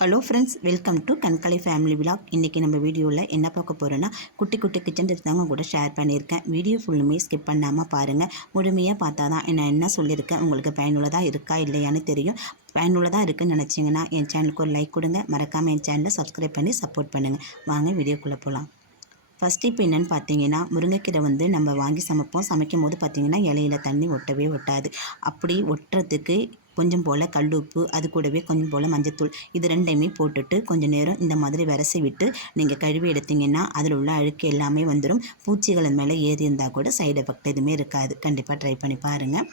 Hello friends, welcome to கண்கலை family vlog. இன்றைக்கி நம்ம வீடியோவில் என்ன பார்க்க போகிறோன்னா, குட்டி குட்டி கிச்சன் டிப்ஸ் தாங்க கூட ஷேர் பண்ணியிருக்கேன். வீடியோ ஃபுல்லுமே ஸ்கிப் பண்ணாமல் பாருங்கள். முழுமையாக பார்த்தா தான் நான் என்ன சொல்லியிருக்கேன் உங்களுக்கு பயனுள்ளதாக இருக்கா இல்லையான்னு தெரியும். பயனுள்ளதாக இருக்குதுன்னு நினச்சிங்கன்னா என் சேனலுக்கு ஒரு லைக் கொடுங்க. மறக்காமல் என் சேனலை சப்ஸ்கிரைப் பண்ணி சப்போர்ட் பண்ணுங்கள். வாங்க வீடியோக்குள்ளே போகலாம். ஃபஸ்ட்டு இப்போ என்னென்னு பார்த்தீங்கன்னா, முருங்கைக்கீரை நம்ம வாங்கி சமைப்போம். சமைக்கும் போது பார்த்திங்கன்னா இலையில தண்ணி ஒட்டவே ஒட்டாது. அப்படி ஒட்டுறதுக்கு கொஞ்சம் போல் கல் உப்பு, அது கூடவே கொஞ்சம் போல் மஞ்சத்தூள், இது ரெண்டையுமே போட்டுட்டு கொஞ்சம் நேரம் இந்த மாதிரி விரசி விட்டு நீங்கள் கழுவி எடுத்திங்கன்னா அதில் உள்ள அழுக்கு எல்லாமே வந்துடும். பூச்சிகள் மேலே ஏறி இருந்தால் கூட சைடு எஃபெக்ட் எதுவுமே இருக்காது. கண்டிப்பாக ட்ரை பண்ணி பாருங்கள்.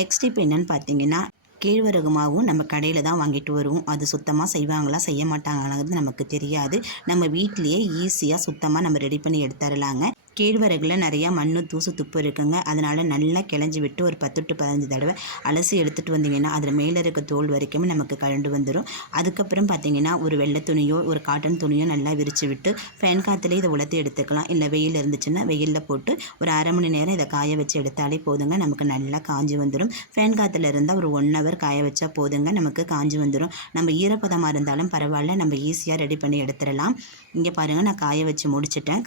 நெக்ஸ்ட் இப்போ என்னென்னு பார்த்தீங்கன்னா, கேழ்வரகு மாவும் நம்ம கடையில் தான் வாங்கிட்டு வருவோம். அது சுத்தமாக செய்வாங்களா செய்ய மாட்டாங்களாங்கிறது நமக்கு தெரியாது. நம்ம வீட்டிலையே ஈஸியாக சுத்தமாக நம்ம ரெடி பண்ணி எடுத்துடலாங்க. கேழ்வரகுல நிறையா மண் தூசு துப்பு இருக்குங்க. அதனால் நல்லா கிளஞ்சி விட்டு ஒரு 10 to 15 தடவை அலசி எடுத்துகிட்டு வந்தீங்கன்னா அதில் மேலே இருக்க தோல் வரைக்கும் நமக்கு கழண்டு வந்துடும். அதுக்கப்புறம் பார்த்திங்கன்னா ஒரு வெள்ளை துணியோ ஒரு காட்டன் துணியோ நல்லா விரித்து விட்டு ஃபேன் காற்றுலேயே இதை உலர்த்தி எடுத்துக்கலாம். இல்லை வெயில் இருந்துச்சுன்னா வெயிலில் போட்டு ஒரு அரை மணி நேரம் இதை காய வச்சு எடுத்தாலே போதுங்க. நமக்கு நல்லா காஞ்சி வந்துடும். ஃபேன் காற்றுல இருந்தால் ஒரு 1 hour காய வச்சா போதுங்க, நமக்கு காஞ்சி வந்துடும். நம்ம ஈரப்பதமாக இருந்தாலும் பரவாயில்ல, நம்ம ஈஸியாக ரெடி பண்ணி எடுத்துடலாம். இங்கே பாருங்கள், நான் காய வச்சு முடிச்சிட்டேன்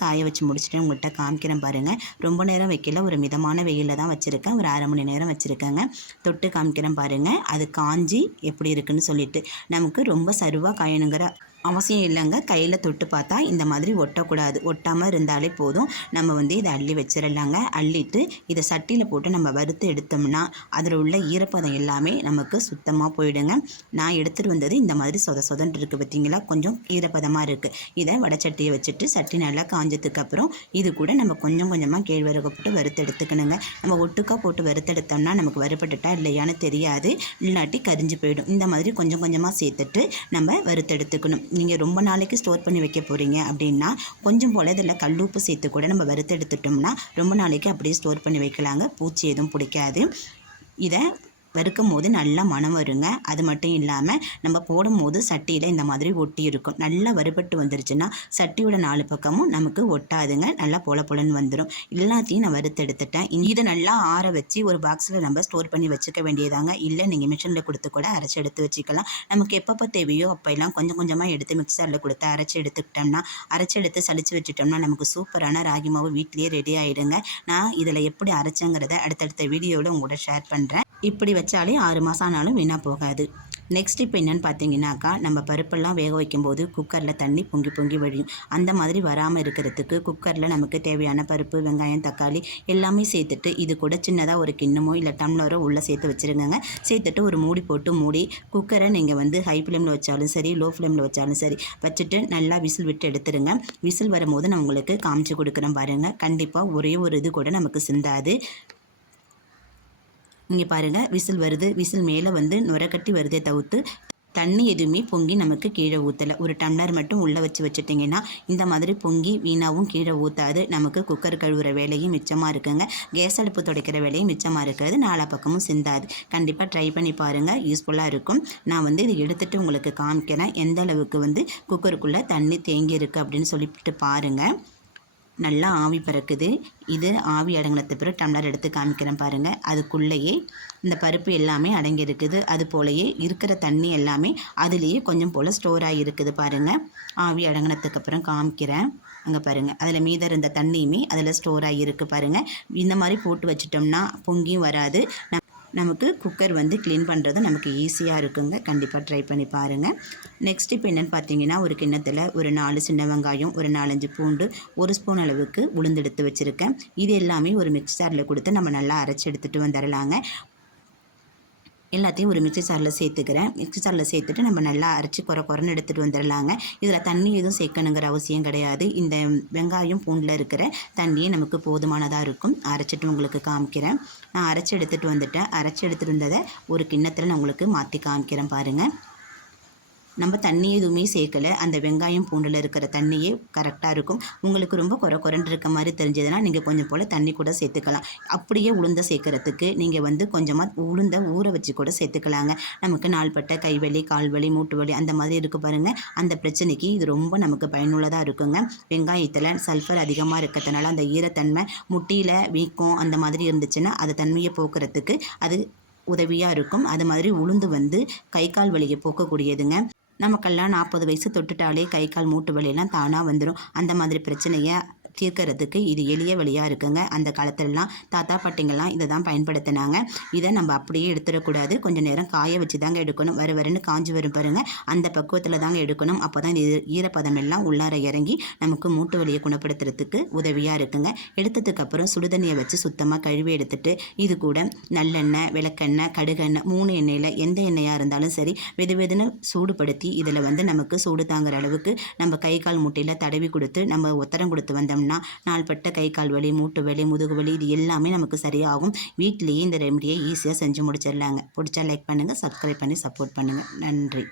உங்கள்கிட்ட காமிக்கிறேன் பாருங்கள். ரொம்ப நேரம் வைக்கல, ஒரு மிதமான வெயிலில் தான் வச்சுருக்கேன். ஒரு அரை மணி நேரம் வச்சுருக்கேங்க. தொட்டு காமிக்கிறேன் பாருங்கள், அது காஞ்சி எப்படி இருக்குன்னு சொல்லிட்டு. நமக்கு ரொம்ப சருவாக காயணுங்கிற அவசியம் இல்லைங்க. கையில் தொட்டு பார்த்தா இந்த மாதிரி ஒட்டக்கூடாது. ஒட்டாமல் இருந்தாலே போதும். நம்ம இதை அள்ளி வச்சிடலாங்க. அள்ளிட்டு இதை சட்டியில் போட்டு நம்ம வறுத்து எடுத்தோம்னா அதில் உள்ள ஈரப்பதம் எல்லாமே நமக்கு சுத்தமாக போயிடுங்க. நான் எடுத்துகிட்டு வந்தது இந்த மாதிரி சொதன்னு இருக்குது பார்த்திங்களா, கொஞ்சம் ஈரப்பதமாக இருக்குது. இதை வடைச்சட்டியை வச்சுட்டு சட்டி நல்லா காஞ்சதுக்கப்புறம் இது கூட நம்ம கொஞ்சம் கொஞ்சமாக கேழ்வரகு போட்டு வறுத்து எடுத்துக்கணுங்க. நம்ம ஒட்டுக்காக போட்டு வறுத்தெடுத்தோம்னா நமக்கு வறுபட்டுட்டா இல்லையான்னு தெரியாது, இல்லாட்டி கரிஞ்சு போயிடும். இந்த மாதிரி கொஞ்சம் கொஞ்சமாக சேர்த்துட்டு நம்ம வறுத்தெடுத்துக்கணும். நீங்கள் ரொம்ப நாளைக்கு ஸ்டோர் பண்ணி வைக்க போகிறீங்க அப்படின்னா கொஞ்சம் போல் இதில் கல்லுப்பு சேர்த்து கூட நம்ம வறுத்தெடுத்துட்டோம்னா ரொம்ப நாளைக்கு அப்படியே ஸ்டோர் பண்ணி வைக்கலாங்க. பூச்சி எதுவும் பிடிக்காது. இதை வறுக்கும் போது நல்லா மணம் வருங்க. அது மட்டும் இல்லாமல் நம்ம போடும் போது சட்டியில் இந்த மாதிரி ஒட்டி இருக்கும். நல்லா வறுபட்டு வந்துருச்சுன்னா சட்டியோட 4 பக்கமும் நமக்கு ஒட்டாதுங்க. நல்லா பொலன்னு வந்துடும். எல்லாத்தையும் நான் வறுத்தெடுத்துட்டேன். இதை நல்லா ஆற வச்சு ஒரு பாக்ஸில் நம்ம ஸ்டோர் பண்ணி வச்சுக்க வேண்டியதாங்க. இல்லை நீங்கள் மிஷினில் கொடுத்து கூட அரைச்சி எடுத்து வச்சுக்கலாம். நமக்கு எப்பப்போ தேவையோ அப்போல்லாம் கொஞ்சம் கொஞ்சமாக எடுத்து மிக்சரில் கொடுத்து அரைச்சி எடுத்து சளிச்சு வச்சுட்டோம்னா நமக்கு சூப்பரான ராகி மாவு வீட்டிலேயே ரெடி ஆகிடுங்க. நான் இதில் எப்படி அரைச்சேங்கிறத அடுத்தடுத்த வீடியோவில் உங்களோட ஷேர் பண்ணுறேன். இப்படி வச்சாலே 6 மாதம் ஆனாலும் வீணாக போகாது. நெக்ஸ்ட் இப்போ என்னென்னு பார்த்தீங்கன்னாக்கா, நம்ம பருப்பெல்லாம் வேக வைக்கும்போது குக்கரில் தண்ணி பொங்கி வழியும். அந்த மாதிரி வராமல் இருக்கிறதுக்கு குக்கரில் நமக்கு தேவையான பருப்பு, வெங்காயம், தக்காளி எல்லாமே சேர்த்துட்டு இது கூட சின்னதாக ஒரு கிண்ணமோ இல்லை டம்ளரோ உள்ளே சேர்த்து வச்சுருங்க. சேர்த்துட்டு ஒரு மூடி போட்டு மூடி குக்கரை நீங்கள் ஹை ஃப்ளேமில் வச்சாலும் சரி லோ ஃப்ளேமில் வச்சாலும் சரி வச்சுட்டு நல்லா விசில் விட்டு எடுத்துருங்க. விசில் வரும்போது நான் உங்களுக்கு காமிச்சு கொடுக்குறேன் பாருங்கள். கண்டிப்பாக ஒரே ஒரு இது கூட நமக்கு சிந்தாது. இங்கே பாருங்கள், விசில் வருது. விசில் மேலே நுரக்கட்டி வருதே தவிர்த்து தண்ணி எதுவுமே பொங்கி நமக்கு கீழே ஊற்றலை. ஒரு டம்ளர் மட்டும் உள்ளே வச்சிட்டிங்கன்னா இந்த மாதிரி பொங்கி வீணாகவும் கீழே ஊற்றாது. நமக்கு குக்கர் கழுவுற வேலையும் மிச்சமாக இருக்குங்க. கேஸ் அடுப்பு துடைக்கிற வேலையும் மிச்சமாக இருக்கிறது. 4 பக்கமும் சிந்தாது. கண்டிப்பாக ட்ரை பண்ணி பாருங்கள், யூஸ்ஃபுல்லாக இருக்கும். நான் இதை எடுத்துகிட்டு உங்களுக்கு காமிக்கிறேன் எந்த அளவுக்கு குக்கருக்குள்ளே தண்ணி தேங்கி இருக்குது அப்படின்னு சொல்லிட்டு பாருங்கள். நல்லா ஆவி பறக்குது. இது ஆவி அடங்கினது பிறகு டம்ளர் எடுத்து காமிக்கிறேன் பாருங்கள். அதுக்குள்ளேயே இந்த பருப்பு எல்லாமே அடங்கியிருக்குது. அது போலயே இருக்கிற தண்ணி எல்லாமே அதுலேயே கொஞ்சம் போல் ஸ்டோர் ஆகியிருக்குது பாருங்கள். ஆவி அடங்கினதுக்கப்புறம் காமிக்கிறேன். அங்கே பாருங்கள், அதில் மீத இருந்த தண்ணியுமே அதில் ஸ்டோர் ஆகியிருக்கு பாருங்கள். இந்த மாதிரி போட்டு வச்சிட்டோம்னா பொங்கியும் வராது. நமக்கு குக்கர் க்ளீன் பண்ணுறது நமக்கு ஈஸியாக இருக்குங்க. கண்டிப்பாக ட்ரை பண்ணி பாருங்கள். நெக்ஸ்ட் இப்போ என்னென்னு பார்த்தீங்கன்னா, ஒரு கிண்ணத்தில் ஒரு 4 சின்ன வெங்காயம், ஒரு 4-5 பூண்டு, 1 ஸ்பூன் அளவுக்கு உளுந்து எடுத்து வச்சுருக்கேன். இது எல்லாமே ஒரு மிக்சரில் கொடுத்து நம்ம நல்லா அரைச்சி எடுத்துகிட்டு வந்துடலாங்க. எல்லாத்தையும் ஒரு மிக்ஸி ஜாரில் சேர்த்துக்கிறேன். மிக்ஸி ஜாரில் சேர்த்துட்டு நம்ம நல்லா அரைச்சி குறைன்னு எடுத்துகிட்டு வந்துடலாங்க. இதில் தண்ணி எதுவும் சேர்க்கணுங்கிற அவசியம் கிடையாது. இந்த வெங்காயம் பூண்டில் இருக்கிற தண்ணியே நமக்கு போதுமானதாக இருக்கும். அரைச்சிட்டு உங்களுக்கு காமிக்கிறேன். நான் அரைச்சி எடுத்துகிட்டு வந்துட்டேன். அரைச்சி எடுத்துகிட்டு இருந்ததை ஒரு கிண்ணத்தில் நான் உங்களுக்கு மாற்றி காமிக்கிறேன் பாருங்கள். நம்ம தண்ணி எதுவுமே சேர்க்கலை. அந்த வெங்காயம் பூண்டில் இருக்கிற தண்ணியே கரெக்டாக இருக்கும். உங்களுக்கு ரொம்ப குறைன்னு இருக்க மாதிரி தெரிஞ்சதுன்னா நீங்கள் கொஞ்சம் போல் தண்ணி கூட சேர்த்துக்கலாம். அப்படியே உளுந்த சேர்க்குறதுக்கு நீங்கள் கொஞ்சமாக உளுந்த ஊற வச்சு கூட சேர்த்துக்கலாங்க. நமக்கு நாள்பட்ட கைவலி, கால்வலி, மூட்டு வலி அந்த மாதிரி இருக்குது பாருங்கள். அந்த பிரச்சனைக்கு இது ரொம்ப நமக்கு பயனுள்ளதாக இருக்குங்க. வெங்காயத்தில் சல்ஃபர் அதிகமாக இருக்கிறதுனால அந்த ஈரத்தன்மை முட்டியில் வீக்கம் அந்த மாதிரி இருந்துச்சுன்னா அது தன்மையை போக்குறதுக்கு அது உதவியாக இருக்கும். அது மாதிரி உளுந்து கை கால் வலியை போக்கக்கூடியதுங்க. நமக்கெல்லாம் 40 வயசு தொட்டுட்டாலே கை கால் மூட்டு வலியெல்லாம் தானாக வந்துடும். அந்த மாதிரி பிரச்சனையை தீர்க்கறதுக்கு இது எளிய வழியாக இருக்குங்க. அந்த காலத்துலலாம் தாத்தா பாட்டிங்கெல்லாம் இதை தான் பயன்படுத்தினாங்க. இதை நம்ம அப்படியே எடுத்துடக்கூடாது. கொஞ்சம் நேரம் காய வச்சு தாங்க எடுக்கணும். வரன்னு காஞ்சி வரும் பாருங்கள், அந்த பக்குவத்தில் தாங்க எடுக்கணும். அப்போ தான் இது ஈரப்பதம் எல்லாம் உள்ளார இறங்கி நமக்கு மூட்டு வலியை குணப்படுத்துறதுக்கு உதவியாக இருக்குங்க. எடுத்ததுக்கப்புறம் சுடுதண்ணியை வச்சு சுத்தமாக கழுவி எடுத்துட்டு இது கூட நல்லெண்ணெய், விளக்கெண்ணெய், கடுகெண்ணெய் 3 எண்ணெயில் எந்த எண்ணெயாக இருந்தாலும் சரி வெதுன்னு சூடுபடுத்தி இதில் நமக்கு சூடு தாங்குற அளவுக்கு நம்ம கை கால் மூட்டையில் தடவி கொடுத்து நம்ம உத்தரம் கொடுத்து வந்தோம்னா நாள்பட்ட கை கால் வலி, மூட்டு வலி, முதுகு வலி இது எல்லாமே நமக்கு சரியாகும். வீட்டிலேயே இந்த ரெமடியை ஈஸியாக செஞ்சு முடிச்சிடலாங்க. பிடிச்சா லைக் பண்ணுங்கள், சப்ஸ்கிரைப் பண்ணி சப்போர்ட் பண்ணுங்கள். நன்றி.